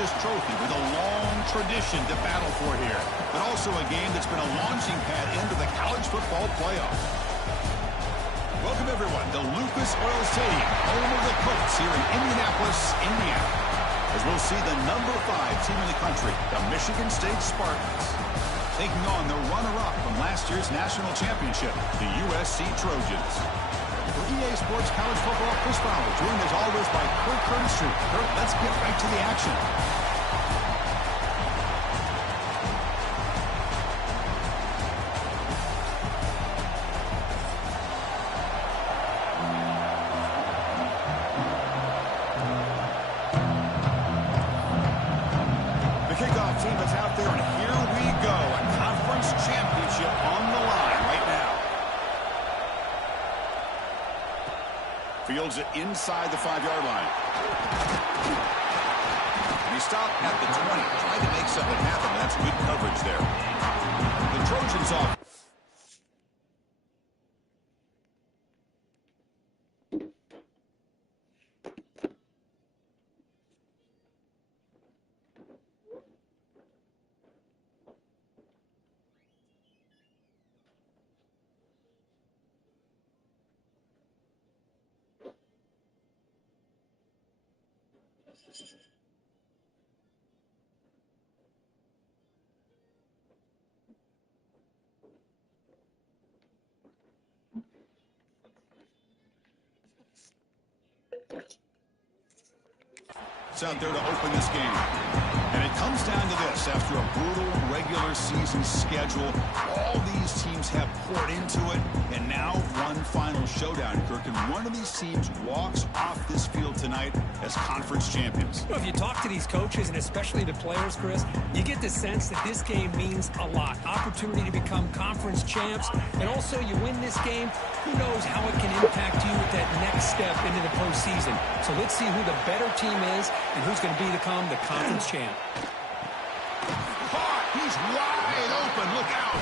prestigious trophy with a long tradition to battle for here, but also a game that's been a launching pad into the college football playoff. Welcome, everyone, to Lucas Oil Stadium, home of the Colts here in Indianapolis, Indiana, as we'll see the number 5 team in the country, the Michigan State Spartans, taking on the runner-up from last year's national championship, the USC Trojans. For EA Sports College Football, Chris Fowler, joined as always by Kirk Curtis. Kirk, let's get right to the action. The kickoff team is out there, and here we go. A conference championship on the line right now. Fields it inside the 5-yard line. And he stopped at the 20, trying to make something happen. That's good coverage there. The Trojans off. It's out there to open this game. And it comes down to this. After a brutal regular season schedule, all these teams have poured into it, and now one final showdown, Kirk. And one of these teams walks off this field tonight as conference champions. Well, if you talk to these coaches, and especially the players, Chris, you get the sense that this game means a lot. Opportunity to become conference champs, and also you win this game, who knows how it can impact you with that next step into the postseason. So let's see who the better team is and who's going to become the conference champ. Caught! He's wide open. Look out!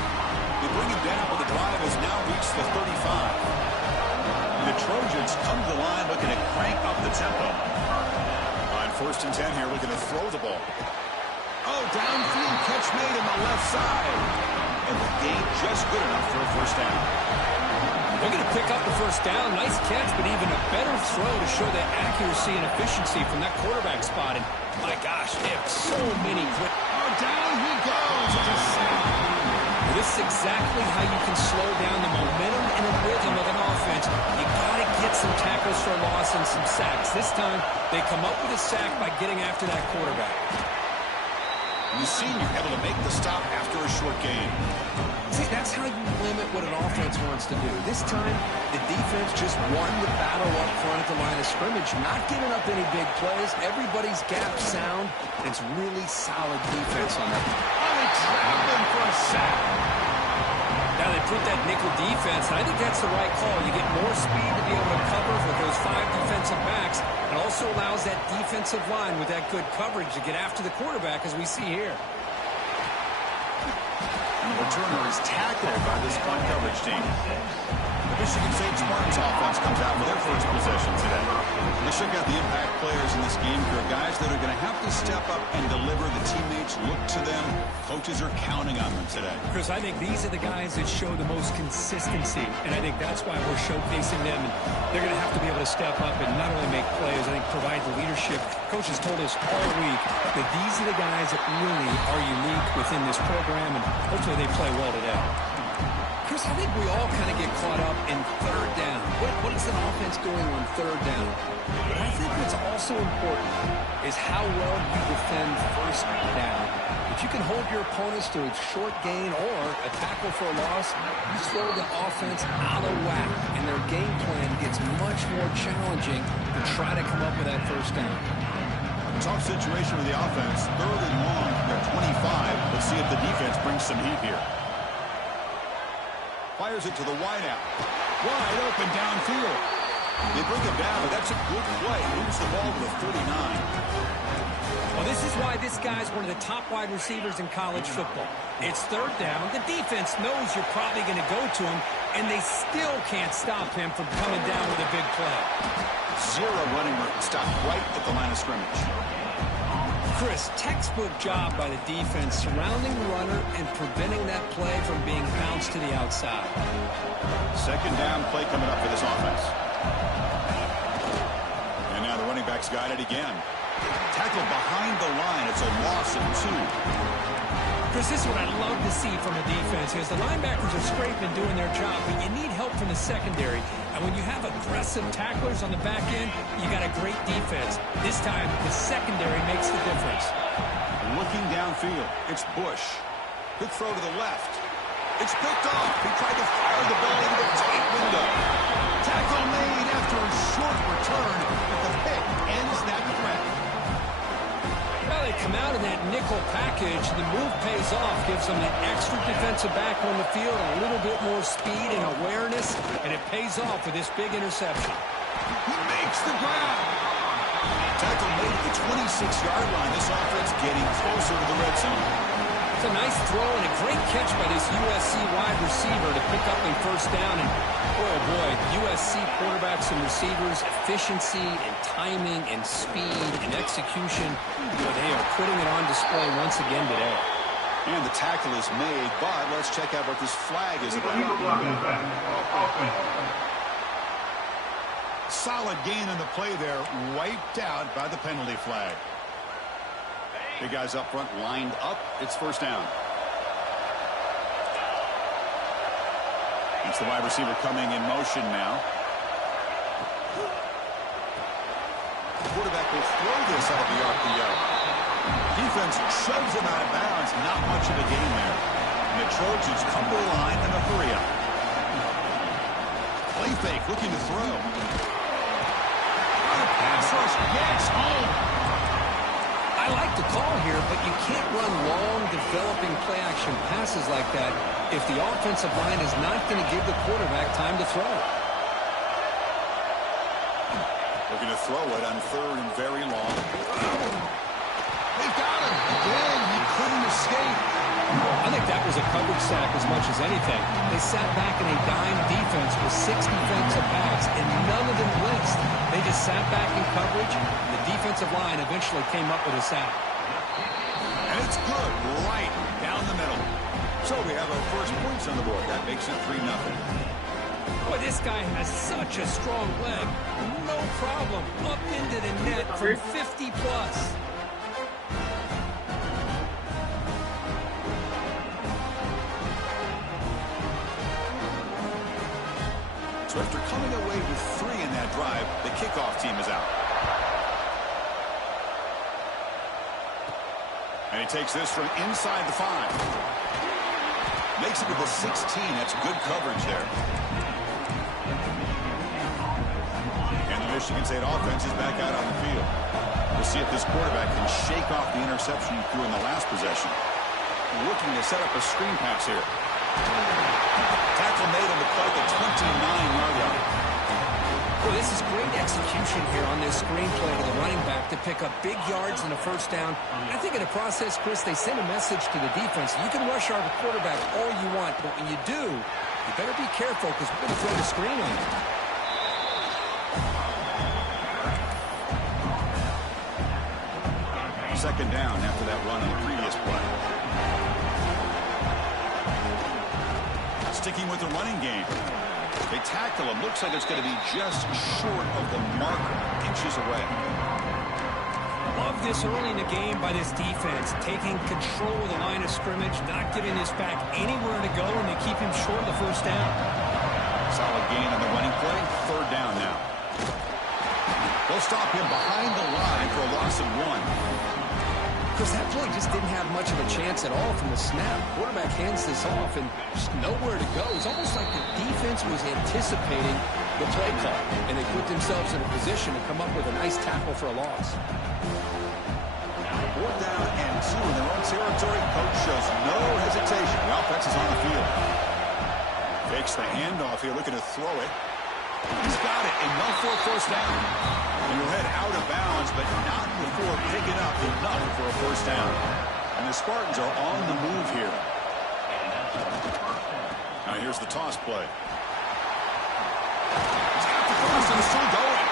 They bring him down, but the drive has now reached the 35. The Trojans come to the line looking to crank up the tempo. On 1st and 10 here, looking to throw the ball. Oh, downfield catch made on the left side. And the gain just good enough for a first down. They're going to pick up the first down. Nice catch, but even a better throw to show that accuracy and efficiency from that quarterback spot. And my gosh, they have so many. Oh, down he goes. It's a sack. This is exactly how you can slow down the momentum and the rhythm of an offense. You got to get some tackles for a loss and some sacks. This time, they come up with a sack by getting after that quarterback. The senior able to make the stop after a short gain. See, that's how you limit what an offense wants to do. This time, the defense just won the battle up front at the line of scrimmage, not giving up any big plays. Everybody's gap sound. It's really solid defense on that. Oh, they trap him for a sack. Now they put that nickel defense, and I think that's the right call. You get more speed to be able to cover with those 5 defensive backs. It also allows that defensive line with that good coverage to get after the quarterback, as we see here. And the returner is tackled by this punt coverage team. The Michigan State Spartans offense comes out with their first possession today. Let's check out the impact players in this game. There are guys that are going to have to step up and deliver. The teammates look to them. Coaches are counting on them today. Chris, I think these are the guys that show the most consistency, and I think that's why we're showcasing them. And they're going to have to be able to step up and not only make plays, I think provide the leadership. Coach has told us all week that these are the guys that really are unique within this program, and hopefully they play well today. Chris, I think we all kind of get caught up in 3rd down. What is an offense doing on 3rd down? But I think what's also important is how well you defend 1st down. If you can hold your opponents to a short gain or a tackle for a loss, you throw the offense out of whack, and their game plan gets much more challenging to try to come up with that 1st down. Tough situation with the offense. 3rd and long at 25. Let's see if the defense brings some heat here. Fires it to the wideout. Wide open downfield. They bring him down, but that's a good play. Moves the ball to the 39. Well, this is why this guy's one of the top wide receivers in college football. It's 3rd down. The defense knows you're probably going to go to him, and they still can't stop him from coming down with a big play. 0 running room. Stopped right at the line of scrimmage. Chris, textbook job by the defense surrounding the runner and preventing that play from being bounced to the outside. Second down play coming up for this offense. And now the running back's got it again. Tackle behind the line. It's a loss of 2. Chris, this is what I love to see from a defense is the linebackers are scraping doing their job, but you need help from the secondary. And when you have aggressive tacklers on the back end, you got a great defense. This time, the secondary makes the difference. Looking downfield, it's Bush. Quick throw to the left. It's picked off. He tried to fire the ball into the tight window. Tackle made after a short return, but the pick ends that threat. Well, they come out in that nickel package. The move pays off, gives them an extra defensive back on the field, a little bit more speed and awareness, and it pays off with this big interception. He makes the grab. Tackle made at the 26-yard line. This offense getting closer to the red zone. It's a nice throw and a great catch by this USC wide receiver to pick up a first down. And, oh boy, USC quarterbacks and receivers, efficiency and timing and speed and execution, boy, they are putting it on display once again today. And the tackle is made, but let's check out what this flag is about. Solid gain on the play there, wiped out by the penalty flag. Big guys up front lined up. It's first down. It's the wide receiver coming in motion now. The quarterback will throw this out of the RPO. Defense shoves him out of bounds. Not much of a gain there. And the Trojans come to the line in a hurry up. Play fake, looking to throw. Pass rush gets home. I like the call here, but you can't run long, developing play-action passes like that if the offensive line is not going to give the quarterback time to throw. Looking to throw it on third and very long. They got him. Again, he couldn't escape. I think that was a coverage sack as much as anything. They sat back in a dime defense with 6 defensive backs, and none of them blitzed. They just sat back in coverage. The defensive line eventually came up with a sack. And it's good, right down the middle. So we have our first points on the board. That makes it 3-0. Boy, this guy has such a strong leg. No problem. Up into the net from 50-plus. So after coming away with 3 in that drive, the kickoff team is out. And he takes this from inside the 5. Makes it to the 16. That's good coverage there. And the Michigan State offense is back out on the field. We'll see if this quarterback can shake off the interception he threw in the last possession. Looking to set up a screen pass here. Tackle made on the play at the 29-yard line. Well, this is great execution here on this screen play to the running back to pick up big yards and a first down. I think in the process, Chris, they send a message to the defense. You can rush our quarterback all you want, but when you do, you better be careful because we're going to throw the screen on you. Second down after that run on the previous play. Sticking with the running game. They tackle him. Looks like it's going to be just short of the marker, inches away. Love this early in the game by this defense, taking control of the line of scrimmage, not giving this back anywhere to go, and they keep him short of the first down. Solid gain on the running play. Third down now. They'll stop him behind the line for a loss of 1. Because that play just didn't have much of a chance at all from the snap. Quarterback hands this off and just nowhere to go. It's almost like the defense was anticipating the play call, and they put themselves in a position to come up with a nice tackle for a loss. 4th down and 2 in their own territory. Coach shows no hesitation. The offense is on the field. Fakes the handoff here, looking to throw it. He's got it, enough for a first down. And he'll head out of bounds, but not before picking up enough for a first down. And the Spartans are on the move here. Now here's the toss play. He's got the cross and still going.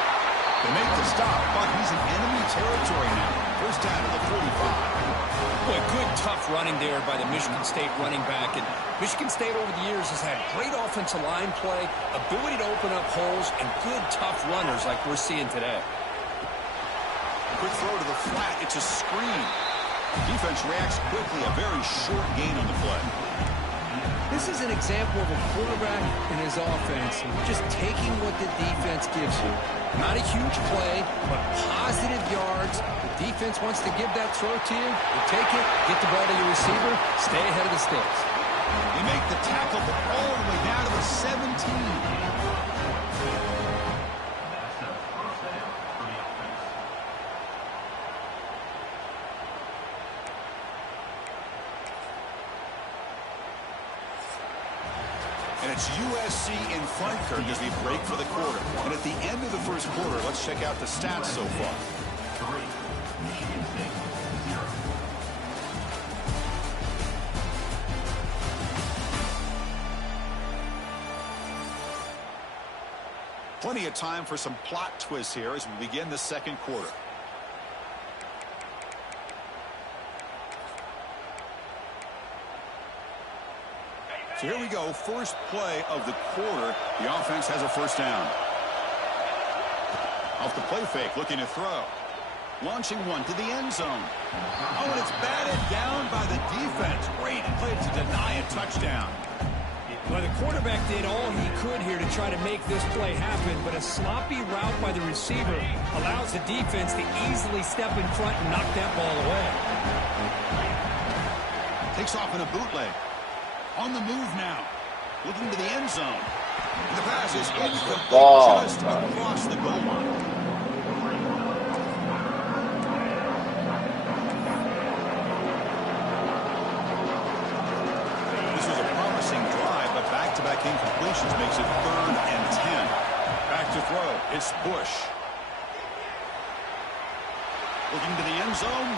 They make the stop, but he's in enemy territory now. first down to the 45. Boy, good, tough running there by the Michigan State running back. And Michigan State over the years has had great offensive line play, ability to open up holes, and good, tough runners like we're seeing today. Quick throw to the flat. It's a screen. Defense reacts quickly. A very short gain on the play. This is an example of a quarterback and his offense just taking what the defense gives you. Not a huge play, but positive yards. The defense wants to give that throw to you. You take it, get the ball to your receiver, stay ahead of the sticks. They make the tackle all the way down to the 17. And it's USC in front, Kirk, as we break for the quarter. And at the end of the first quarter, let's check out the stats so far. 3, Michigan State, 0. Plenty of time for some plot twists here as we begin the second quarter. So here we go, first play of the quarter. The offense has a first down. Off the play fake, looking to throw. Launching one to the end zone. Oh, and it's batted down by the defense. Great play to deny a touchdown. Well, the quarterback did all he could here to try to make this play happen, but a sloppy route by the receiver allows the defense to easily step in front and knock that ball away. Takes off in a bootleg. On the move now. Looking to the end zone. The pass is incomplete just across the goal line. This was a promising drive, but back-to-back incompletions makes it 3rd and 10. Back to throw. It's Bush. Looking to the end zone.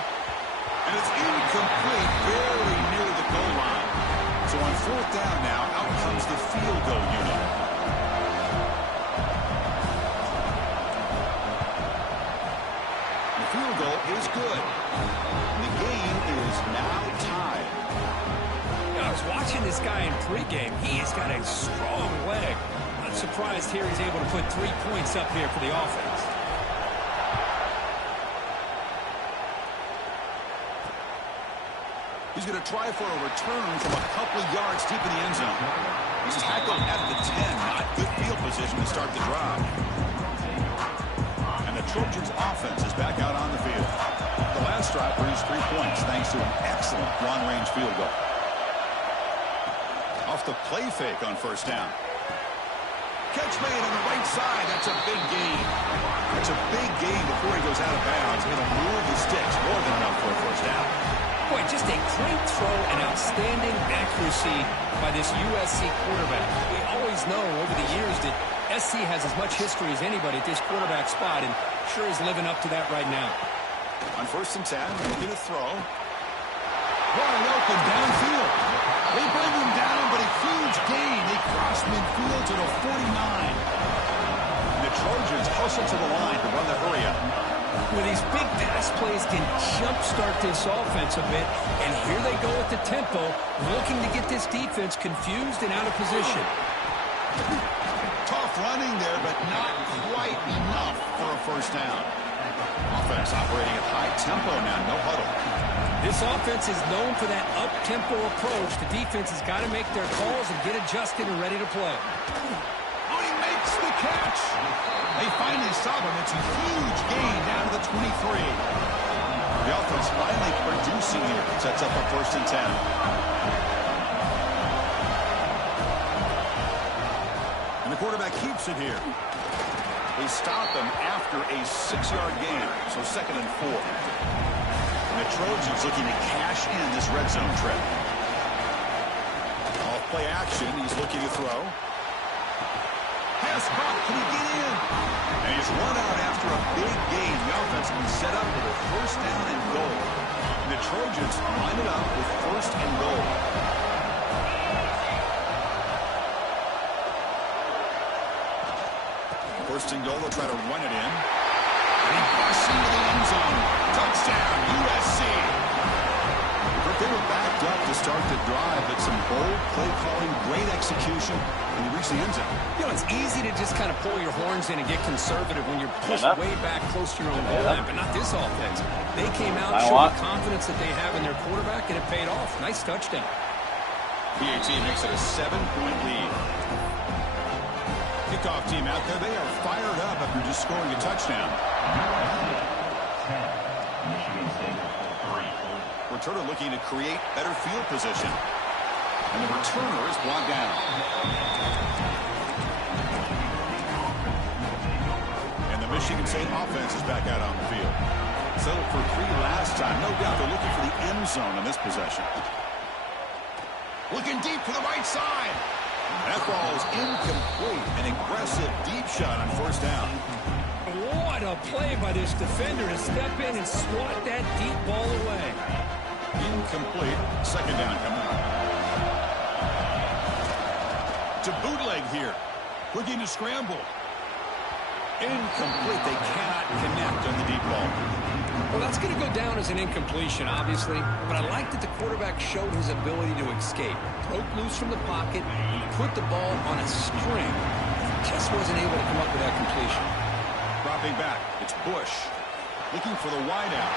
And it's incomplete, very near the goal line. So on 4th down now, out comes the field goal unit. The field goal is good. The game is now tied. I was watching this guy in pregame. He has got a strong leg. Not surprised here he's able to put 3 points up here for the offense. He's going to try for a return from a couple of yards deep in the end zone. He's tackled at the 10. Not good field position to start the drive. And the Trojans' offense is back out on the field. The last drive produced 3 points thanks to an excellent long-range field goal. Off the play fake on first down. Catch made on the right side. That's a big gain. That's a big gain before he goes out of bounds. It'll move the sticks more than enough for a first down. Boy, just a great throw and outstanding accuracy by this USC quarterback. We always know over the years that SC has as much history as anybody at this quarterback spot, and sure is living up to that right now. On 1st and 10, looking to throw. Wide open downfield. They bring him down, but a huge gain. They cross midfield to the 49. And the Trojans hustle to the line to run the hurry up. Well, these big pass plays can jumpstart this offense a bit, and here they go at the tempo, looking to get this defense confused and out of position. Tough running there, but not quite enough for a first down. Offense operating at high tempo now, no huddle. This offense is known for that up-tempo approach. The defense has got to make their calls and get adjusted and ready to play. Oh, he makes the catch. They finally stop him. It's a huge gain down to the 23. The offense finally producing here. Sets up a 1st and 10. And the quarterback keeps it here. They stop him after a 6-yard gain. So 2nd and 4. And the Trojans looking to cash in this red zone trip. Off play action. He's looking to throw. Pass caught. Can he get in? And he's run out after a big gain. The offense will be set up with a 1st down and goal. And the Trojans line it up with 1st and goal. 1st and goal. They'll try to run it in. And he busts into the end zone. Touchdown, play calling, great execution, and you reach the end zone. You know, it's easy to just kind of pull your horns in and get conservative when you're pushed way back close to your own goal line, but not this offense. They came out, showed the confidence that they have in their quarterback, and it paid off. Nice touchdown. PAT makes it a 7-point lead. Kickoff team out there, they are fired up after just scoring a touchdown. 10, Michigan State, 3. Returner looking to create better field position. And the returner is brought down. And the Michigan State offense is back out on the field. Settled for 3 last time. No doubt they're looking for the end zone on this possession. Looking deep to the right side. That ball is incomplete. An aggressive deep shot on first down. What a play by this defender to step in and swat that deep ball away. Incomplete. Second down coming up. To bootleg here. Looking to scramble. Incomplete. They cannot connect on the deep ball. Well, that's going to go down as an incompletion, obviously, but I like that the quarterback showed his ability to escape. Broke loose from the pocket and put the ball on a string. He just wasn't able to come up with that completion. Dropping back. It's Bush. Looking for the wideout.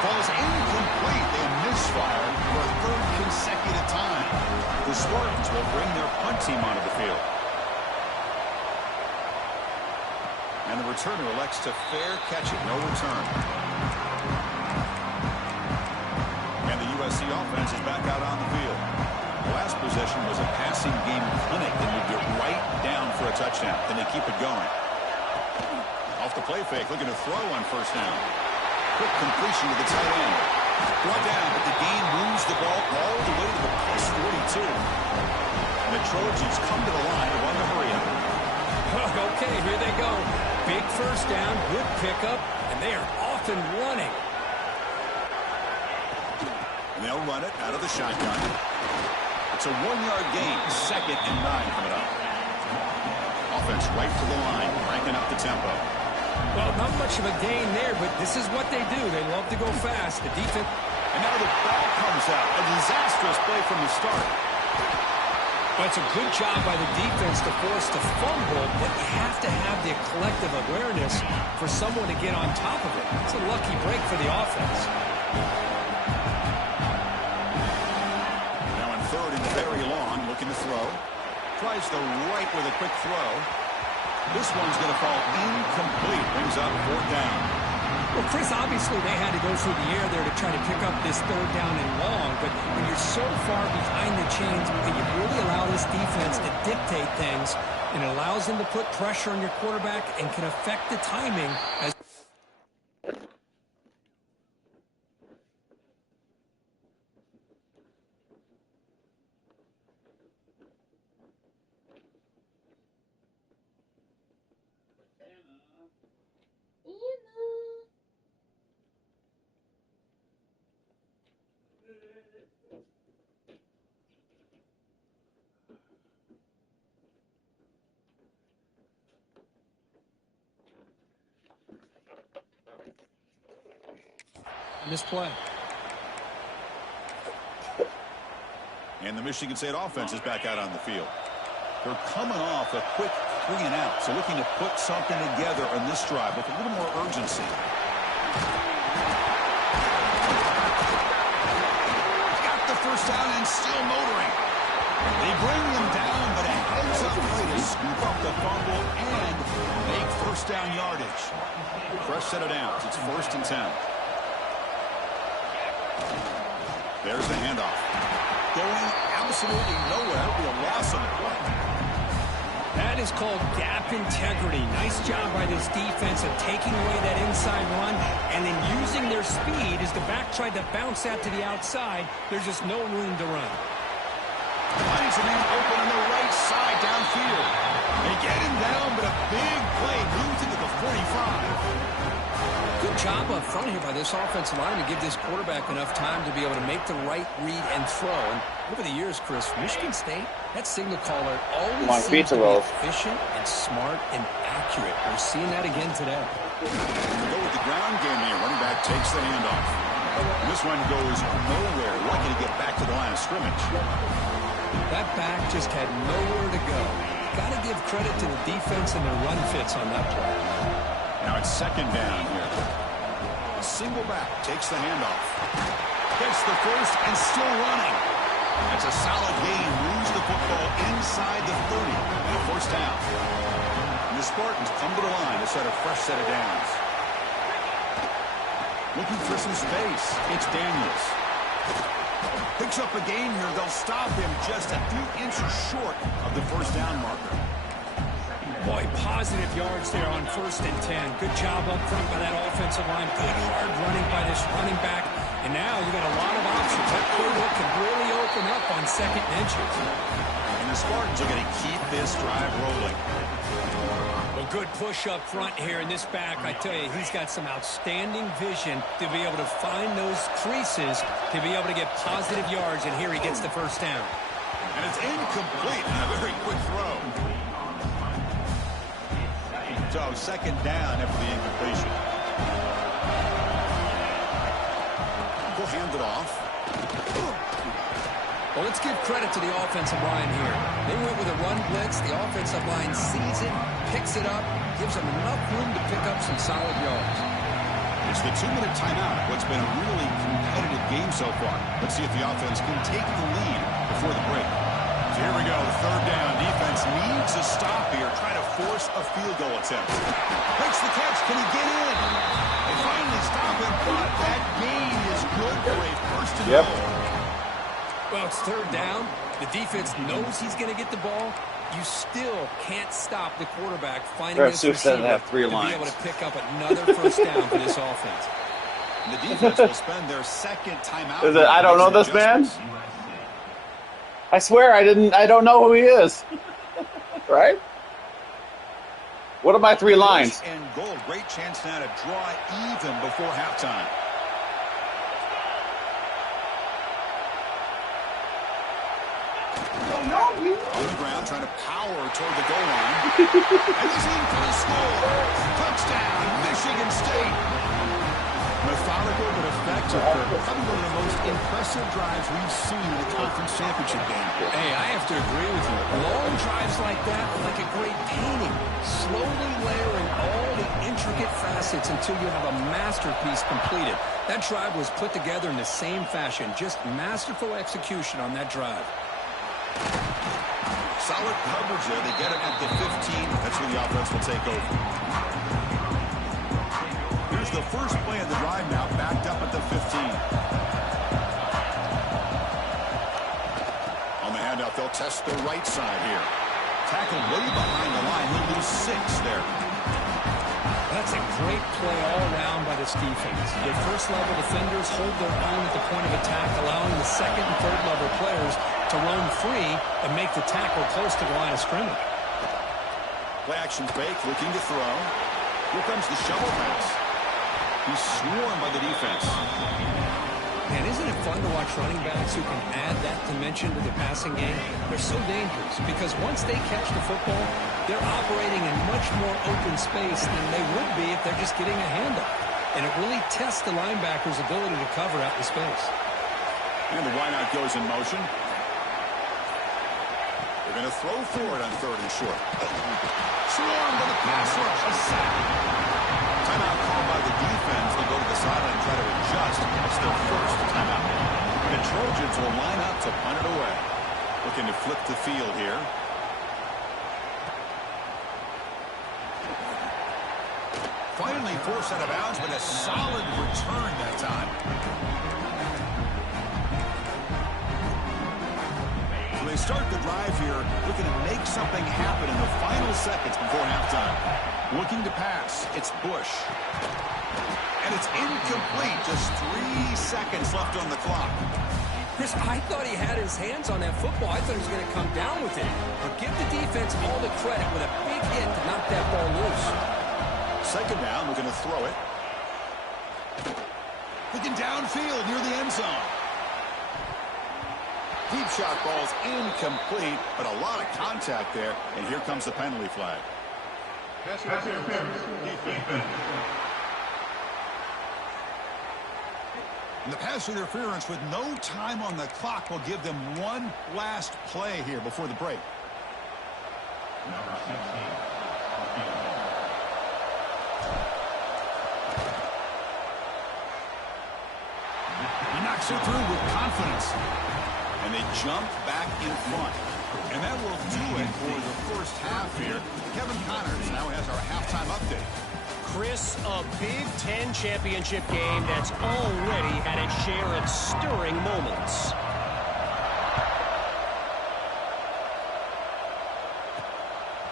Ball's incomplete. They misfire for a 3rd consecutive time. The Spartans will bring their punt team onto the field. And the returner elects to fair catch it. No return. And the USC offense is back out on the field. The last possession was a passing game clinic that moved it right down for a touchdown. Then they keep it going. Off the play fake, looking to throw on first down. Quick completion to the tight end. Brought down, but the game moves the ball all the way to the plus 42. And the Trojans come to the line to run the hurry up. Okay, here they go. Big first down, good pickup, and they are off and running. And they'll run it out of the shotgun. It's a 1-yard gain. 2nd and 9 coming up. Offense right to the line, cranking up the tempo. Well, not much of a gain there, but this is what they do. They love to go fast. The defense. And now the ball comes out. A disastrous play from the start. But it's a good job by the defense to force the fumble, but you have to have the collective awareness for someone to get on top of it. It's a lucky break for the offense. Now on 3rd and very long, looking to throw. Tries the right with a quick throw. This one's going to fall incomplete. Brings up 4th down. Well, Chris, obviously they had to go through the air there to try to pick up this 3rd down and long, but when you're so far behind the chains, you really allow this defense to dictate things, and it allows them to put pressure on your quarterback and can affect the timing as this play. And the Michigan State offense is back out on the field. They're coming off a quick 3 and out, so looking to put something together on this drive with a little more urgency. Got the first down and still motoring. They bring them down, but a heads-up play to scoop up the fumble and make first down yardage. Fresh set of downs. It's 1st and 10. There's the handoff. Going absolutely nowhere. It'll be a loss on the play. That is called gap integrity. Nice job by this defense of taking away that inside run and then using their speed as the back tried to bounce that to the outside. There's just no room to run. Finds a man open on the right side downfield. They get him down, but a big play moves into the 45. Good job up front here by this offensive line to give this quarterback enough time to be able to make the right read and throw. And over the years, Chris, Michigan State, that signal caller always seems to be efficient and smart and accurate. We're seeing that again today. Go with the ground game here. Running back takes the handoff. And this one goes nowhere. Lucky to get back to the line of scrimmage. That back just had nowhere to go. Got to give credit to the defense and their run fits on that play. Now it's second down here. A single back takes the handoff. Gets the first and still running. That's a solid gain. Moves the football inside the 30 and a first down. And the Spartans come to the line to set a fresh set of downs. Looking for some space. It's Daniels. Picks up a gain here. They'll stop him just a few inches short of the first down marker. Boy, positive yards there on 1st and 10. Good job up front by that offensive line. Good hard running by this running back. And now you got a lot of options. That playbook can really open up on 2nd and inches. And the Spartans are going to keep this drive rolling. Well, good push up front here in this back. I tell you, he's got some outstanding vision to be able to find those creases to be able to get positive yards. And here he gets the first down. And it's incomplete and a very quick throw. So second down after the incompletion. We'll hand it off. Well, let's give credit to the offensive line here. They went with a run blitz. The offensive line sees it, picks it up, gives them enough room to pick up some solid yards. It's the 2-minute timeout. What's been a really competitive game so far. Let's see if the offense can take the lead before the break. So here we go. Third down. Defense needs a stop here. Try to force a field goal attempt. Makes the catch. Can he get in? They finally stop him, but that gain is good for a first and goal. Well, it's third down. The defense knows he's going to get the ball. You still can't stop the quarterback finding this receiver to be able to pick up another first down for this offense. And the defense will spend their second timeout. Is it, I don't know this man? I swear I don't know who he is. Right? What are my 3 lines? And goal. Great chance now to draw even before halftime. On the ground, trying to power toward the goal line. And he's in for the score. Touchdown, Michigan State. Methodical but effective. Probably one of the most impressive drives we've seen in the conference championship game. Hey, I have to agree with you. Long drives like that are like a great painting. Slowly layering all the intricate facets until you have a masterpiece completed. That drive was put together in the same fashion. Just masterful execution on that drive. Solid coverage there. They get him at the 15. That's where the offense will take over. Here's the first play of the drive now, backed up at the 15. On the handout, they'll test the right side here. Tackled way behind the line. He'll lose 6 there. That's a great play all around by this defense. Their first-level defenders hold their own at the point of attack, allowing the second and third-level players to roam free and make the tackle close to the line of scrimmage. Play action fake, looking to throw. Here comes the shovel pass. He's swarmed by the defense. Man, isn't it fun to watch running backs who can add that dimension to the passing game? They're so dangerous because once they catch the football, they're operating in much more open space than they would be if they're just getting a handoff. And it really tests the linebacker's ability to cover out the space. And the wideout goes in motion. They're going to throw for it on 3rd and short. Swarmed by the pass rush. A sack. Timeout called by the defense. They'll go to the sideline and try to adjust. That's their first timeout. The Trojans will line up to punt it away. Looking to flip the field here. Finally forced out of bounds, but a solid return that time. So they start the drive here, looking to make something happen in the final seconds before halftime. Looking to pass. It's Bush. And it's incomplete. Just 3 seconds left on the clock. Chris, I thought he had his hands on that football. I thought he was going to come down with it. But give the defense all the credit with a big hit to knock that ball loose. Second down, we're going to throw it. Looking downfield near the end zone. Deep shot ball's incomplete, but a lot of contact there. And here comes the penalty flag. And the pass interference with no time on the clock will give them one last play here before the break. Number 16. He knocks it through with confidence. And they jump back in front. And that will do it for the first half here. Kevin Connors now has our halftime update. Chris, a Big Ten championship game that's already had its share of stirring moments.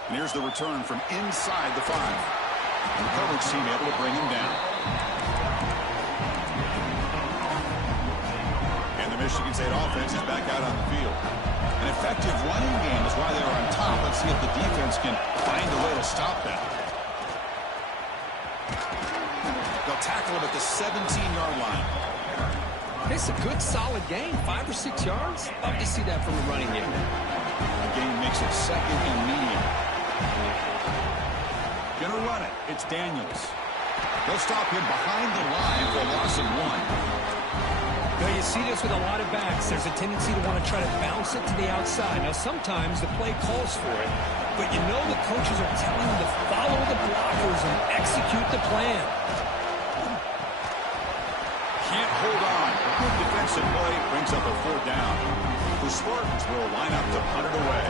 And here's the return from inside the 5. And the coverage team able to bring him down. And the Michigan State offense is back out on the field. An effective running game is why they're on top. Let's see if the defense can find a way to stop that. They'll tackle him at the 17-yard line. It's a good, solid game. 5 or 6 yards. Love to see that from the running game. The game makes it second and medium. Gonna run it. It's Daniels. They'll stop him behind the line for a loss of 1. Now, you see this with a lot of backs. There's a tendency to want to try to bounce it to the outside. Now, sometimes the play calls for it, but you know the coaches are telling them to follow the blockers and execute the plan. Can't hold on. Good defensive play brings up a 4th down. The Spartans will line up to punt it away.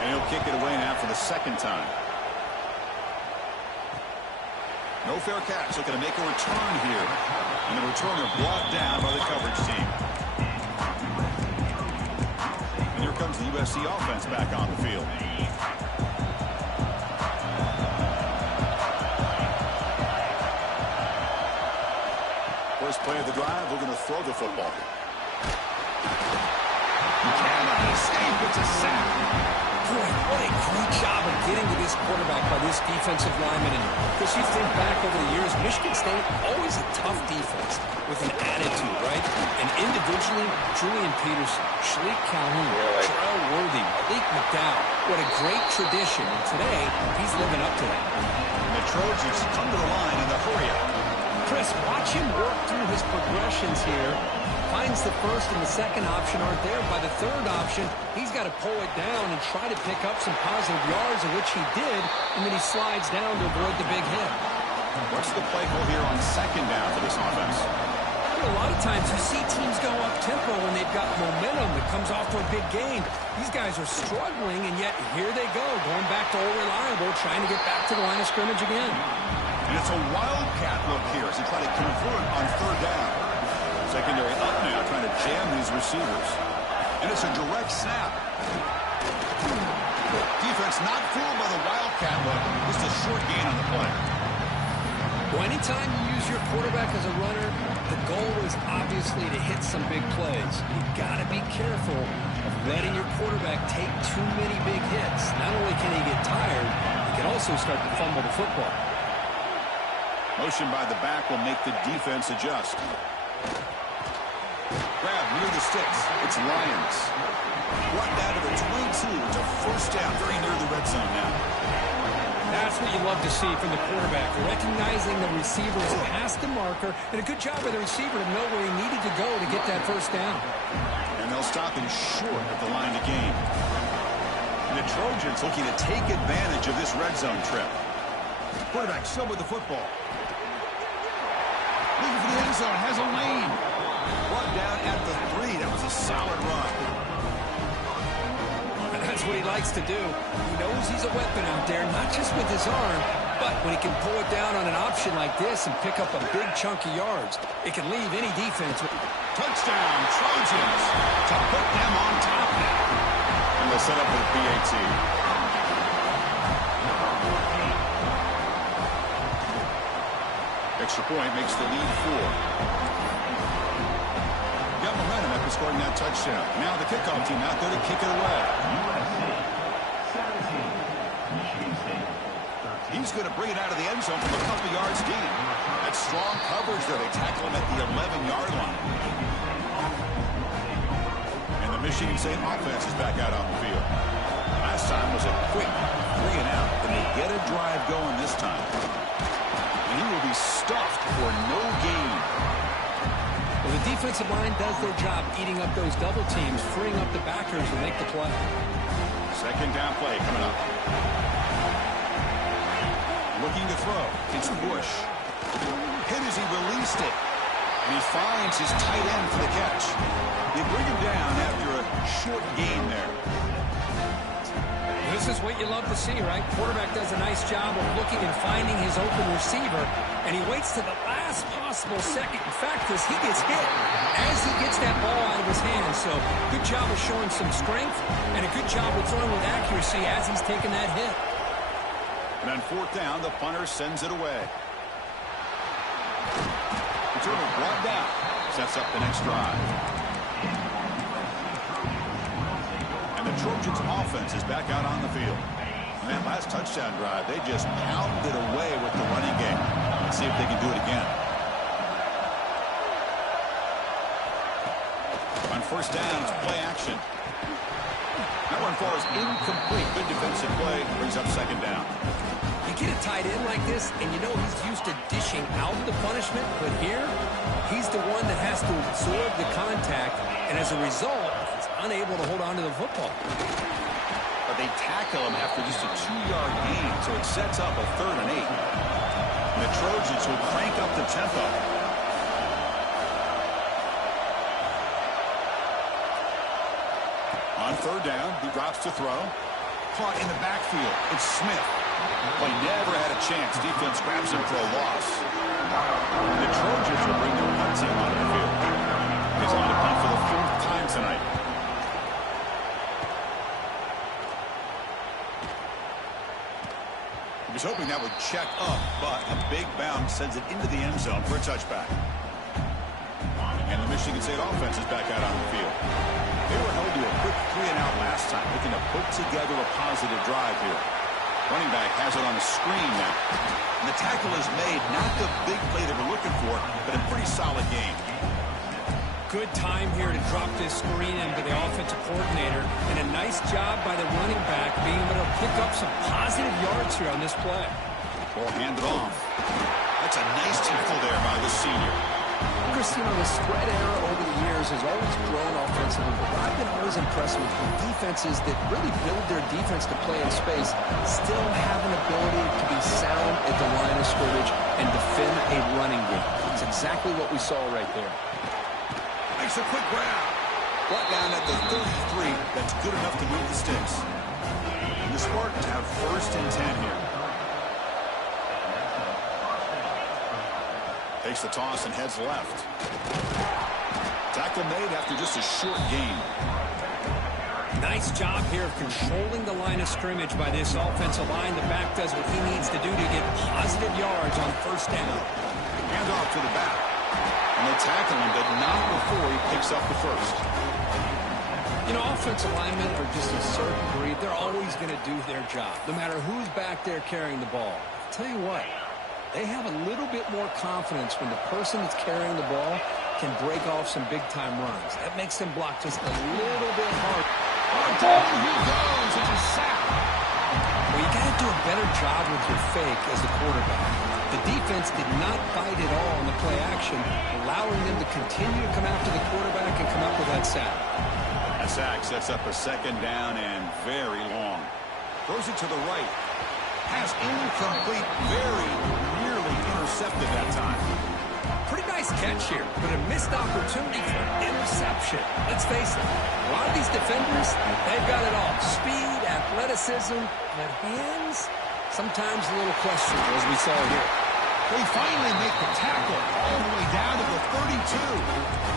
And he'll kick it away now for the 2nd time. No fair catch. Looking to make a return here. And the returner brought down by the coverage team. And here comes the USC offense back on the field. First play of the drive, we're going to throw the football. Canada save, it's a sack. Boy, what a great job of getting to this quarterback by this defensive lineman. And Chris, you think back over the years, Michigan State, always a tough defense with an attitude, right? And individually, Julian Peterson, Shalik Calhoun, Terrell Worthy, Malik McDowell, what a great tradition. And today, he's living up to that. And the Trojans come to the line in the hurry-up. Chris, watch him work through his progressions here. Finds the first and the second option aren't there. By the third option, he's got to pull it down and try to pick up some positive yards, of which he did, and then he slides down to avoid the big hit. What's the play call here on 2nd down for this offense? You know, a lot of times you see teams go up-tempo when they've got momentum that comes off to a big gain. These guys are struggling, and yet here they go, going back to old reliable, trying to get back to the line of scrimmage again. And it's a wildcat look here as they try to convert on 3rd down. Secondary up now, trying to jam these receivers. And it's a direct snap. Defense not fooled by the wildcat look. Just a short gain on the play. Well, anytime you use your quarterback as a runner, the goal is obviously to hit some big plays. You've got to be careful of letting your quarterback take too many big hits. Not only can he get tired, he can also start to fumble the football. Motion by the back will make the defense adjust. Grab near the sticks. It's Lyons. Brought down to the 22 to 1st down, very near the red zone now. That's what you love to see from the quarterback, recognizing the receiver's past the marker, and a good job by the receiver to know where he needed to go to get that 1st down. And they'll stop him short at the line of gain. And the Trojans looking to take advantage of this red zone trip. Quarterback still with the football. Looking for the end zone, has a lane. Brought down at the 3. That was a solid run. And that's what he likes to do. He knows he's a weapon out there, not just with his arm, but when he can pull it down on an option like this and pick up a big chunk of yards, it can leave any defense. Touchdown, Trojans, to put them on top now. And they'll set up with a PAT. Extra point makes the lead 4. Got momentum after scoring that touchdown. Now the kickoff team out there to kick it away. He's going to bring it out of the end zone from a couple yards deep. That's strong coverage there. They tackle him at the 11-yard line. And the Michigan State offense is back out on the field. Last time was a quick 3 and out, and they get a drive going this time. And he will be stuffed for no gain. Well, the defensive line does their job eating up those double teams, freeing up the backers to make the play. Second down play coming up. Looking to throw. It's Bush. Hit as he released it. And he finds his tight end for the catch. They bring him down after a short gain there. This is what you love to see, right? Quarterback does a nice job of looking and finding his open receiver, and he waits to the last possible second. In fact, as he gets hit, as he gets that ball out of his hands. So good job of showing some strength, and a good job of throwing with accuracy as he's taking that hit. And on fourth down, the punter sends it away. Returner brought down. Sets up the next drive. And the Trojans' offense is back out on the field. And that last touchdown drive, they just pounded away with the running game. Let's see if they can do it again. On first down, it's play action. That one falls incomplete. Good defensive play. Brings up second down. You get a tight end like this, and you know he's used to dishing out the punishment, but here, he's the one that has to absorb the contact, and as a result, he's unable to hold on to the football. But they tackle him after just a 2-yard gain, so it sets up a 3rd and 8. And the Trojans will crank up the tempo. On third down, he drops to throw. Caught in the backfield. It's Smith. But he never had a chance. Defense grabs him for a loss. The Trojans will bring their punt team onto the field. He's on to punt for the 4th time tonight. He was hoping that would check up, but a big bounce sends it into the end zone for a touchback. And the Michigan State offense is back out on the field. They were held to a quick 3-and-out last time, looking to put together a positive drive here. Running back has it on the screen now. And the tackle is made, not the big play they were looking for, but a pretty solid game. Good time here to drop this screen into the offensive coordinator, and a nice job by the running back being able to pick up some positive yards here on this play. Ball handed off. That's a nice tackle there by the senior. Chris, you know, the spread era over the years has always grown offensively, but what I've been always impressed with defenses that really build their defense to play in space still have an ability to be sound at the line of scrimmage and defend a running game. It's exactly what we saw right there. Makes a quick grab. Brought down at the 33. That's good enough to move the sticks. And the Spartans have 1st and 10 here. Takes the toss and heads left. Tackle made after just a short gain. Nice job here of controlling the line of scrimmage by this offensive line. The back does what he needs to do to get positive yards on first down. Hand off to the back. And they tackle him, but not before he picks up the first. You know, offensive linemen are just a certain breed. They're always going to do their job, no matter who's back there carrying the ball. I'll tell you what. They have a little bit more confidence when the person that's carrying the ball can break off some big-time runs. That makes them block just a little bit hard. Oh, down he goes. It's a sack. Well, you got to do a better job with your fake as the quarterback. The defense did not bite at all on the play action, allowing them to continue to come after the quarterback and come up with that sack. A sack sets up a 2nd down and very long. Throws it to the right. Pass incomplete, very nearly intercepted that time. Pretty nice catch here, but a missed opportunity for interception. Let's face it, a lot of these defenders, they've got it all. Speed, athleticism, but hands, sometimes a little questionable, as we saw here. They finally make the tackle all the way down to the 32.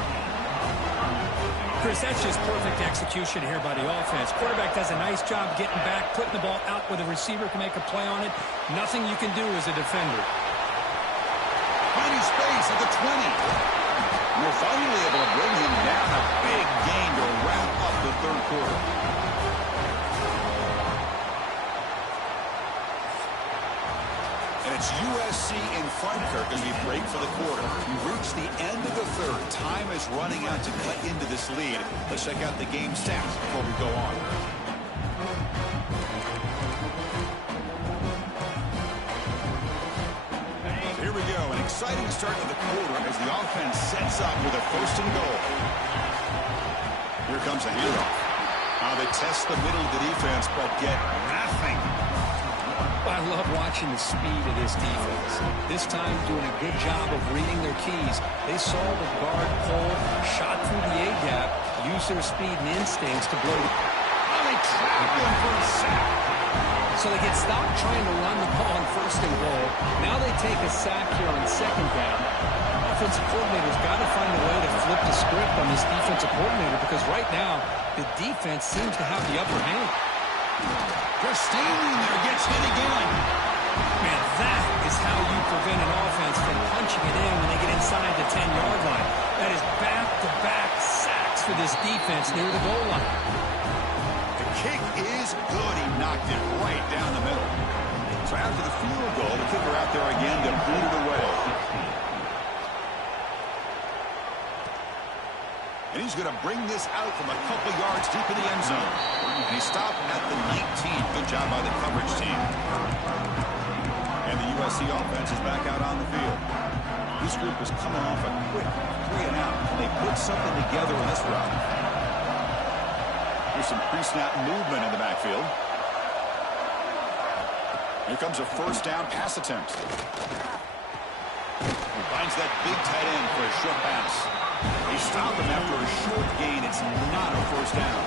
Chris, that's just perfect execution here by the offense. Quarterback does a nice job getting back, putting the ball out where the receiver can make a play on it. Nothing you can do as a defender. Finding space at the 20. We're finally able to bring him down. A big gain to wrap up the 3rd quarter. And it's USC in front, Kirk, as we break for the quarter. We reach the end of the 3rd. Time is running out to cut into this lead. Let's check out the game stats before we go on. Here we go. An exciting start to the quarter as the offense sets up with a 1st and goal. Here comes a handoff. They test the middle of the defense, but get nothing. I love watching the speed of this defense. This time doing a good job of reading their keys. They saw the guard pull, shot through the A-gap, used their speed and instincts to blow. Oh, they trapped him for a sack. So they get stopped trying to run the ball on 1st and goal. Now they take a sack here on 2nd down. Offensive coordinator's got to find a way to flip the script on this defensive coordinator because right now the defense seems to have the upper hand. They're standing there, gets hit again. Man, that is how you prevent an offense from punching it in when they get inside the 10-yard line. That is back-to-back sacks for this defense near the goal line. The kick is good. He knocked it right down the middle. So after the field goal, the kicker out there again to boot it away. And he's going to bring this out from a couple yards deep in the end zone. And he stopped at the 19. Good job by the coverage team. And the USC offense is back out on the field. This group is coming off a quick 3-and-out. They put something together in this route. There's some pre-snap movement in the backfield. Here comes a 1st down pass attempt. Finds that big tight end for a short pass. They stop him after a short gain. It's not a 1st down.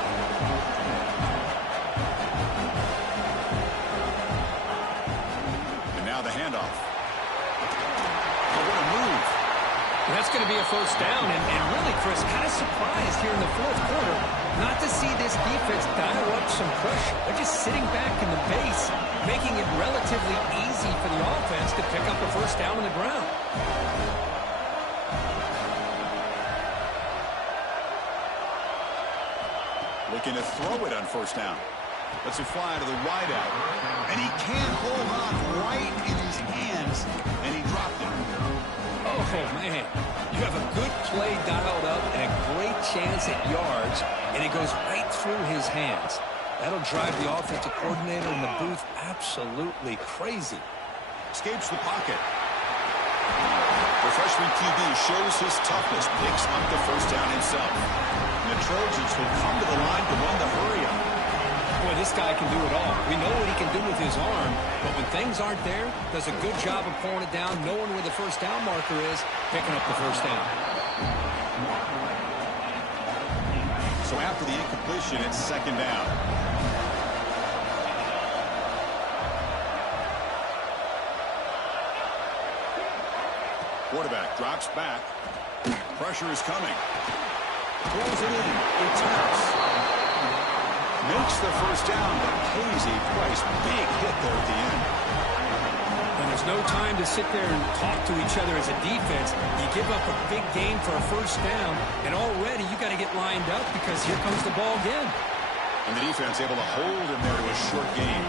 And now the handoff. Oh, what a move. Well, that's going to be a 1st down. And really, Chris, kind of surprised here in the 4th quarter not to see this defense dial up some pressure. They're just sitting back in the base, making it relatively easy for the offense to pick up a 1st down on the ground. Looking to throw it on 1st down. Lets it fly to the wideout. And he can't hold on right in his hands. And he dropped it. Oh, man. You have a good play dialed up and a great chance at yards, and it goes right through his hands. That'll drive the offensive coordinator in the booth absolutely crazy. Escapes the pocket. The freshman QB shows his toughness, picks up the 1st down himself. And the Trojans will come to the line to run the hurry-up. Boy, this guy can do it all. We know what he can do with his arm, but when things aren't there, does a good job of pulling it down, knowing where the 1st down marker is, picking up the 1st down. So after the incompletion, it's 2nd down. Quarterback drops back. Pressure is coming. Throws it in. It taps. Makes the 1st down, but pays a price. Big hit there at the end. And there's no time to sit there and talk to each other as a defense. You give up a big gain for a 1st down, and already you got to get lined up because here comes the ball again. And the defense able to hold him there to a short gain.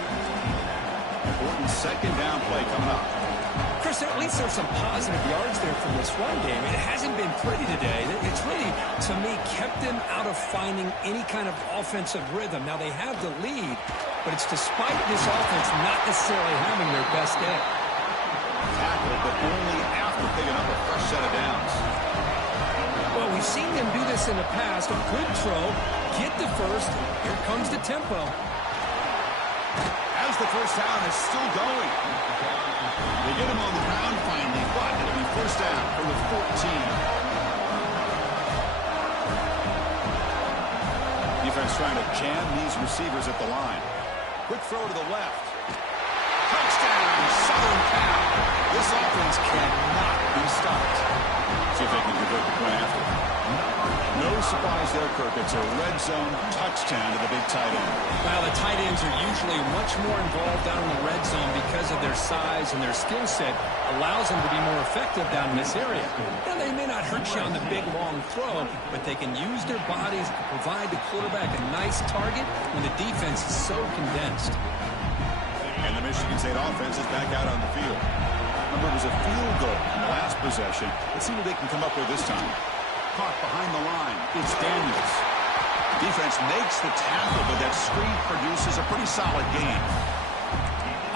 Important 2nd down play coming up. Chris, at least there's some positive yards there from this run game. It hasn't been pretty today. It's really, to me, kept them out of finding any kind of offensive rhythm. Now, they have the lead, but it's despite this offense not necessarily having their best day. Tackle, but only after picking up a fresh set of downs. Well, we've seen them do this in the past. A good throw, get the 1st, here comes the tempo. As the 1st down is still going. They get him on the ground finally, but it'll be 1st down from the 14. Defense trying to jam these receivers at the line. Quick throw to the left. Touchdown, Southern Cal. This offense cannot be stopped. See if they can convert the point after. No surprise there, Kirk. It's a red zone touchdown to the big tight end. Well, the tight ends are usually much more involved down in the red zone because of their size and their skill set allows them to be more effective down in this area. Now, they may not hurt you on the big, long throw, but they can use their bodies to provide the quarterback a nice target when the defense is so condensed. And the Michigan State offense is back out on the field. Remember, it was a field goal in the last possession. Let's see what they can come up with this time. Caught behind the line. It's Daniels. Defense makes the tackle, but that screen produces a pretty solid gain.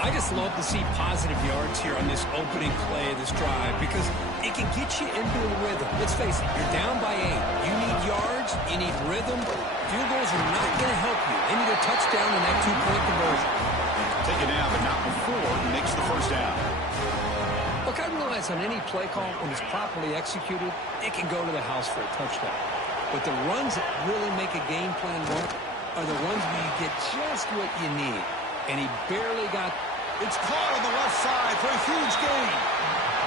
I just love to see positive yards here on this opening play of this drive because it can get you into a rhythm. Let's face it, you're down by 8. You need yards, you need rhythm. Field goals are not going to help you. They need a touchdown in that 2-point conversion. Take it down, but not before he makes the first down. Look, I realize on any play call, when it's properly executed, it can go to the house for a touchdown. But the runs that really make a game plan work are the ones where you get just what you need. And he barely got... It's caught on the left side for a huge gain.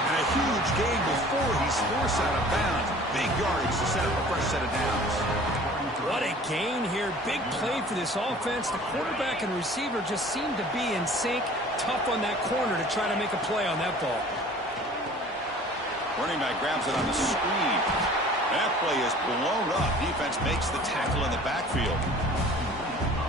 And a huge gain before he's forced out of bounds. Big yardage to set up a fresh set of downs. What a gain here. Big play for this offense. The quarterback and receiver just seem to be in sync. Tough on that corner to try to make a play on that ball. Running back grabs it on the screen. That play is blown up. Defense makes the tackle in the backfield.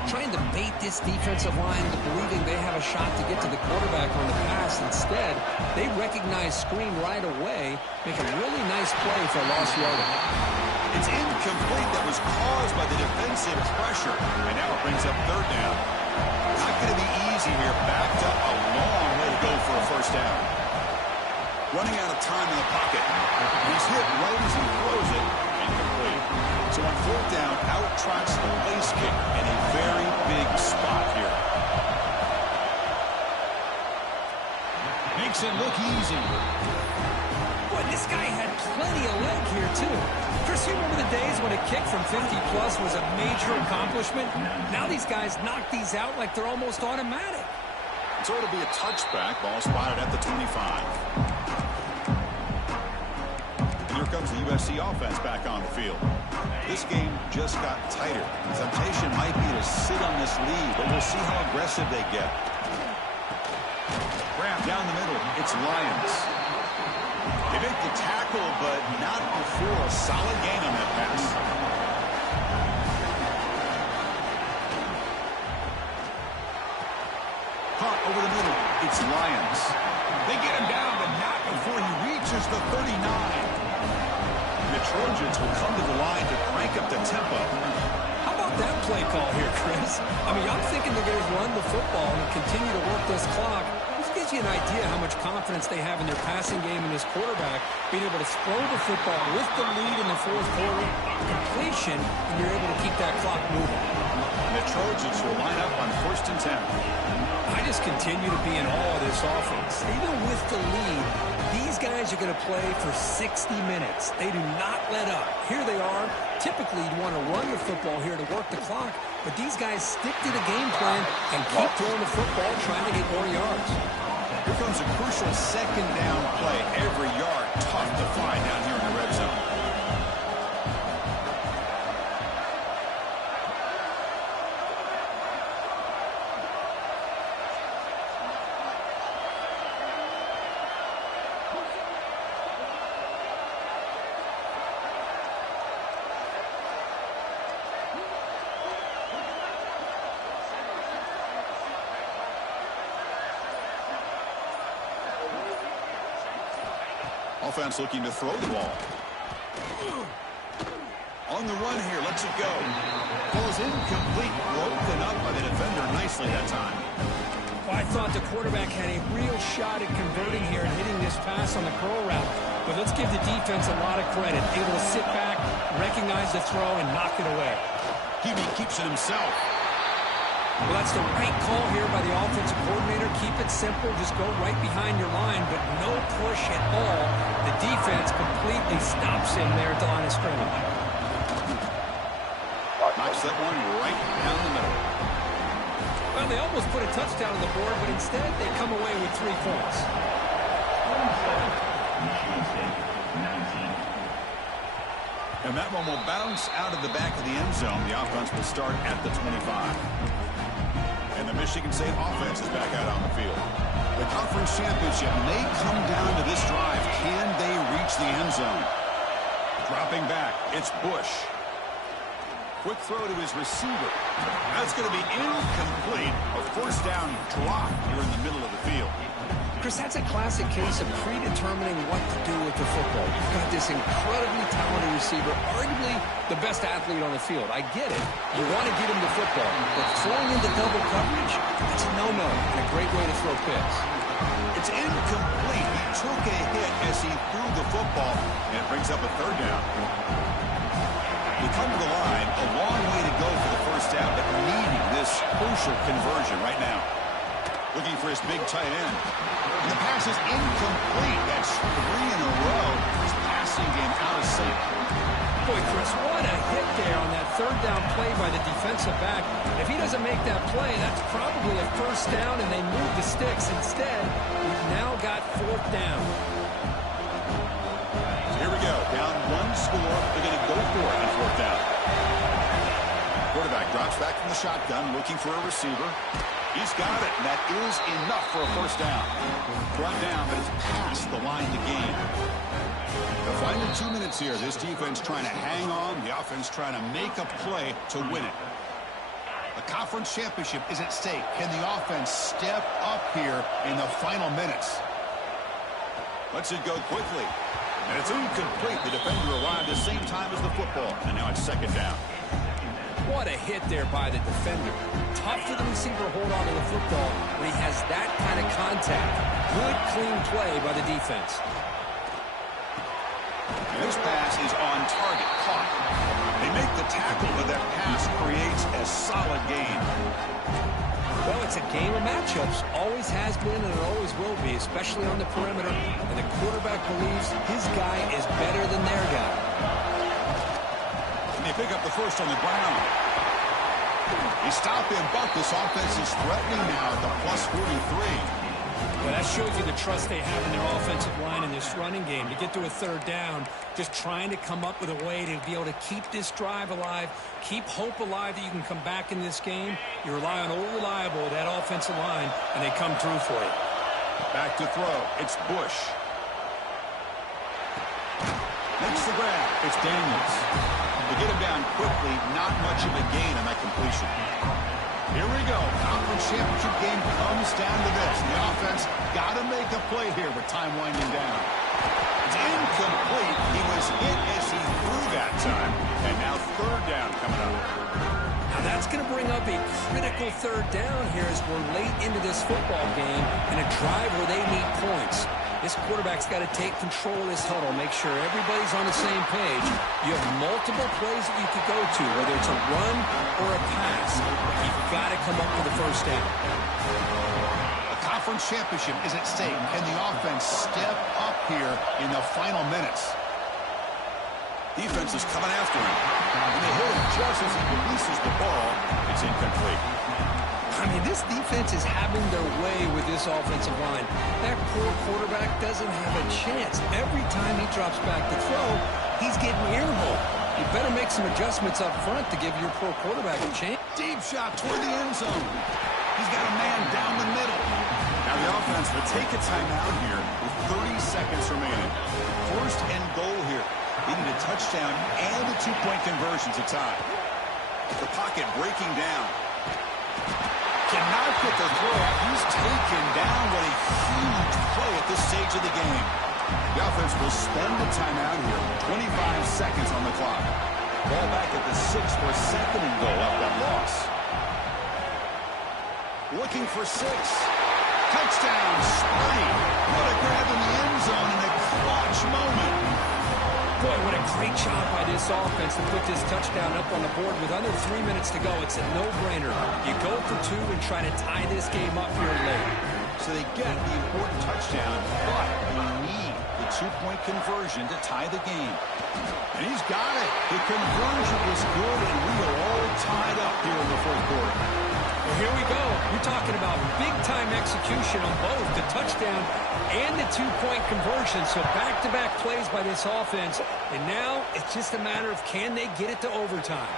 Trying to bait this defensive line into believing they have a shot to get to the quarterback on the pass. Instead, they recognize screen right away, make a really nice play for a lost yardage. It's incomplete. That was caused by the defensive pressure. And now it brings up third down. Not going to be easy here. Backed up a long way to go for a first down. Running out of time in the pocket. He's hit right as he throws it. Incomplete. So on fourth down, out trots the place kick in a very big spot here. Makes it look easy. Boy, this guy had plenty of leg here, too. Chris, you remember the days when a kick from 50-plus was a major accomplishment? Now these guys knock these out like they're almost automatic. So it'll be a touchback. Ball spotted at the 25. And here comes the USC offense back on the field. This game just got tighter. The temptation might be to sit on this lead, but we'll see how aggressive they get. Grab down the middle. It's Lions. They make the tackle, but not before a solid gain on that pass. Caught over the middle. It's Lions. They get him down, but not before he reaches the 39. The Trojans will come to the line to crank up the tempo. How about that play call here, Chris? I mean, I'm thinking they're going to run the football and continue to work this clock. This gives you an idea how much confidence they have in their passing game and this quarterback being able to throw the football with the lead in the fourth quarter, completion, and you're able to keep that clock moving. The Trojans will line up on 1st and 10. I just continue to be in awe of this offense. Even with the lead, these guys are going to play for 60 minutes. They do not let up. Here they are. Typically, you'd want to run the football here to work the clock, but these guys stick to the game plan and keep throwing the football, trying to get more yards. Here comes a crucial second down play. Every yard tough to find down here in the red zone. Offense looking to throw the ball. On the run here, lets it go. Ball is incomplete, broken up by the defender nicely that time. Well, I thought the quarterback had a real shot at converting here and hitting this pass on the curl route. But let's give the defense a lot of credit. Able to sit back, recognize the throw, and knock it away. Hebe keeps it himself. Well, that's the right call here by the offensive coordinator. Keep it simple. Just go right behind your line, but no push at all. The defense completely stops him there at the line of scrimmage. Knocks that one right down the middle. Well, they almost put a touchdown on the board, but instead they come away with 3 points. And that one will bounce out of the back of the end zone. The offense will start at the 25. And the Michigan State offense is back out on the field. The conference championship may come down to this drive. Can they reach the end zone? Dropping back, it's Bush. Quick throw to his receiver. That's going to be incomplete. A first down drop here in the middle of the field. Chris, that's a classic case of predetermining what to do with the football. You've got this incredibly talented receiver, arguably the best athlete on the field. I get it. You want to get him the football, but throwing into double coverage, that's a no-no and a great way to throw picks. It's incomplete. He took a hit as he threw the football, and it brings up a third down. We come to the line, a long way to go for the first down, but needing this crucial conversion right now. Looking for his big tight end. And the pass is incomplete. That's 3 in a row. His passing game out of sync. Boy, Chris, what a hit there on that third down play by the defensive back. If he doesn't make that play, that's probably a first down, and they move the sticks. Instead, we've now got fourth down. So here we go. Down one score. They're going to go for it on fourth down. Quarterback drops back from the shotgun, looking for a receiver. He's got it, and that is enough for a first down. Brought down, but it's past the line to gain. The final 2 minutes here. This defense trying to hang on. The offense trying to make a play to win it. A conference championship is at stake. Can the offense step up here in the final minutes? Lets it go quickly. And it's incomplete. The defender arrived at the same time as the football. And now it's second down. What a hit there by the defender. Tough for the receiver to hold on to the football when he has that kind of contact. Good, clean play by the defense. This pass is on target, caught. They make the tackle, but that pass creates a solid gain. Well, it's a game of matchups. Always has been and it always will be, especially on the perimeter. And the quarterback believes his guy is better than their guy. And they pick up the first on the ground. They stop him, but this offense is threatening now at the plus 43. Well, that shows you the trust they have in their offensive line in this running game. To get to a third down, just trying to come up with a way to be able to keep this drive alive, keep hope alive that you can come back in this game. You rely on old reliable, that offensive line, and they come through for you. Back to throw. It's Bush. Makes the grab. It's Daniels. They get him down quickly. Not much of a gain on that completion. Here we go. Conference championship game comes down to this. The offense got to make a play here with time winding down. It's incomplete. He was hit as he threw that time. And now third down coming up. Now that's going to bring up a critical third down here as we're late into this football game and a drive where they need points. This quarterback's got to take control of this huddle, make sure everybody's on the same page. You have multiple plays that you could go to, whether it's a run or a pass. You've got to come up with a first down. A conference championship is at stake. Can the offense step up here in the final minutes? Defense is coming after him. And they hit him just as he releases the ball. It's incomplete. I mean, this defense is having their way with this offensive line. That poor quarterback doesn't have a chance. Every time he drops back to throw, he's getting earholed. You better make some adjustments up front to give your poor quarterback a chance. Deep shot toward the end zone. He's got a man down the middle. Now the offense will take a timeout here with 30 seconds remaining. First and goal here. They need a touchdown and a two-point conversion to tie. The pocket breaking down. Cannot get the throw out. He's taken down. What a huge play at this stage of the game. The offense will spend the timeout here. 25 seconds on the clock. Ball back at the 6 for second and goal up that loss. Looking for 6. Touchdown, Spurdy. What a grab in the end zone in a clutch moment. Boy, what a great job by this offense to put this touchdown up on the board with under 3 minutes to go. It's a no-brainer. You go for 2 and try to tie this game up here late. So they get the important touchdown, but you need the two-point conversion to tie the game. And he's got it. The conversion was good, and we are all tied up here in the fourth quarter. Well, here we go. You're talking about big-time execution on both the touchdown and the two-point conversion. So back-to-back plays by this offense. And now it's just a matter of can they get it to overtime.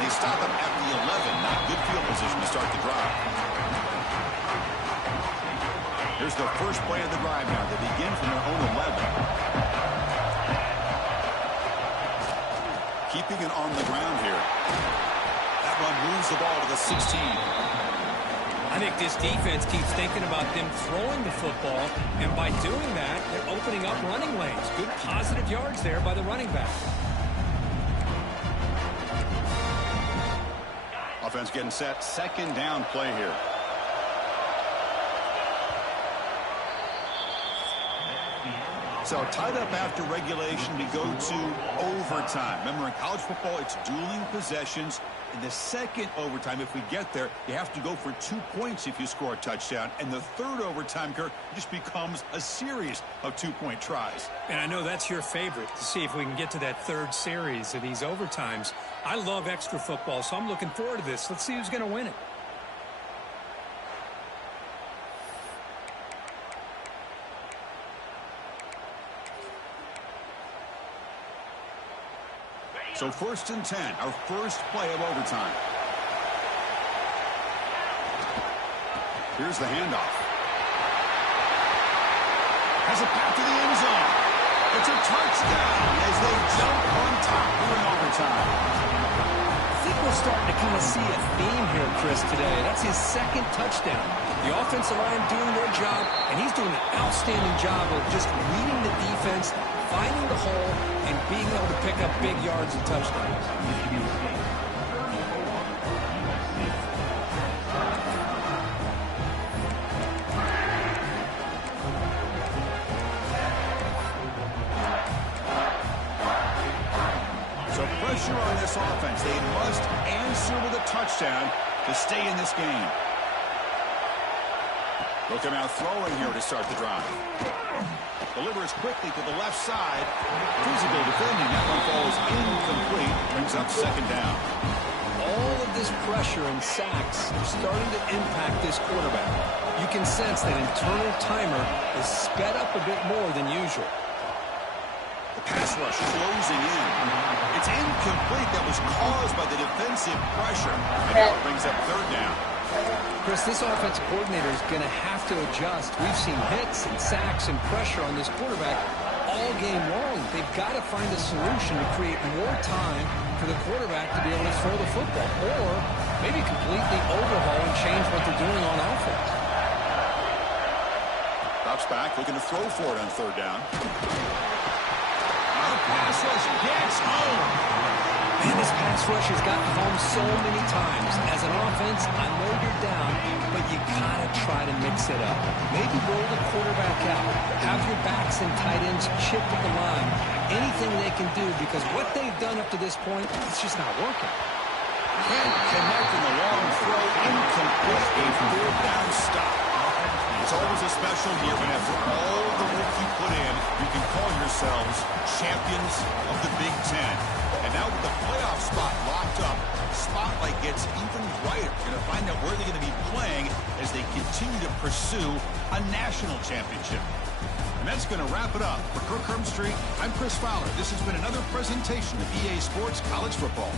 They stop them at the 11. Not good field position to start the drive. Here's the first play of the drive now. They begin from their own 11. Keeping it on the ground here. That one moves the ball to the 16. I think this defense keeps thinking about them throwing the football, and by doing that, they're opening up running lanes. Good positive yards there by the running back. Offense getting set. Second down play here. So tied up after regulation, we go to overtime. Remember, in college football, it's dueling possessions. In the second overtime, if we get there, you have to go for 2 points if you score a touchdown. And the third overtime, Kirk, just becomes a series of 2-point tries. And I know that's your favorite, to see if we can get to that third series of these overtimes. I love extra football, so I'm looking forward to this. Let's see who's going to win it. So 1st and 10, our first play of overtime. Here's the handoff. Has a path to the end zone. It's a touchdown as they jump on top during overtime. I think we're starting to kind of see a theme here, Chris, today. That's his second touchdown. The offensive line doing their job, and he's doing an outstanding job of just reading the defense, finding the hole, and being able to pick up big yards and touchdowns. So pressure on this offense. They must answer with a touchdown to stay in this game. Look at now throwing here to start the drive. Delivers quickly to the left side. Physical defending. That one falls incomplete. Brings up second down. All of this pressure and sacks are starting to impact this quarterback. You can sense that internal timer is sped up a bit more than usual. The pass rush closing in. It's incomplete. That was caused by the defensive pressure. And now it brings up third down. Chris, this offensive coordinator is going to have to adjust. We've seen hits and sacks and pressure on this quarterback all game long. They've got to find a solution to create more time for the quarterback to be able to throw the football, or maybe completely overhaul and change what they're doing on offense. Drops back, looking to throw for it on third down. The pass rush gets home. Man, this pass rush has gotten home so many times. As an offense, I know you're down, but you gotta try to mix it up. Maybe roll the quarterback out. Have your backs and tight ends chip at the line. Anything they can do, because what they've done up to this point, it's just not working. Can't connect in the long throw. Incomplete. A third down stop. It's always a special year when after all the work you put in, you can call yourselves champions of the Big Ten. And now with the playoff spot locked up, the spotlight gets even brighter. You're going to find out where they're going to be playing as they continue to pursue a national championship. And that's going to wrap it up. For Kirk Herbstreit, I'm Chris Fowler. This has been another presentation of EA Sports College Football.